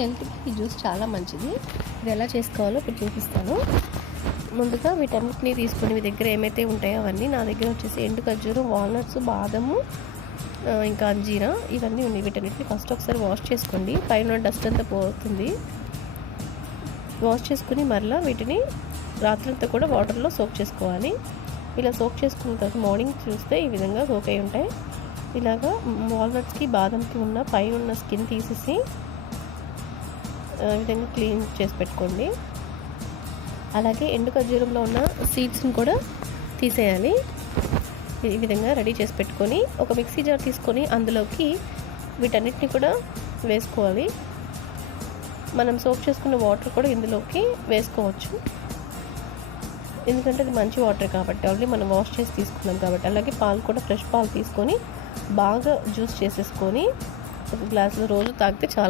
హెల్త్కి ఈ జ్యూస్ చాలా మంచిది. ఇది ఎలా చేసుకోవాలో ఇప్పుడు చూపిస్తాను. ముందుగా వీటన్నిటిని తీసుకొని మీ దగ్గర ఏమైతే ఉంటాయో అవన్నీ, నా దగ్గర వచ్చేసి ఎండు ఖర్జూరం, వాల్నట్స్, బాదము, ఇంకా అంజీరా ఇవన్నీ ఉన్నాయి. వీటన్నిటిని ఫస్ట్ ఒకసారి వాష్ చేసుకోండి, పైన డస్ట్ అంతా పోతుంది. వాష్ చేసుకుని మరలా వీటిని రాత్రంతా కూడా వాటర్లో సోక్ చేసుకోవాలి. ఇలా సోక్ చేసుకున్న తర్వాత మార్నింగ్ చూస్తే ఈ విధంగా సోక్ అయి ఉంటాయి. ఇలాగా వాల్నట్స్కి, బాదంకి ఉన్న పైన ఉన్న స్కిన్ తీసేసి ఈ విధంగా క్లీన్ చేసి పెట్టుకోండి. అలాగే ఎండు ఖర్జూరంలో ఉన్న సీడ్స్ని కూడా తీసేయాలి. ఈ విధంగా రెడీ చేసి పెట్టుకొని ఒక మిక్సీ జార్ తీసుకొని అందులోకి వీటన్నిటిని కూడా వేసుకోవాలి. మనం సోక్ చేసుకున్న వాటర్ కూడా ఇందులోకి వేసుకోవచ్చు, ఎందుకంటే అది మంచి వాటర్ కాబట్టి, ఆల్రెడీ మనం వాష్ చేసి తీసుకున్నాం కాబట్టి. అలాగే పాలు కూడా ఫ్రెష్ పాలు తీసుకొని బాగా జ్యూస్ చేసేసుకొని ఒక గ్లాసులో రోజు తాగితే చాలా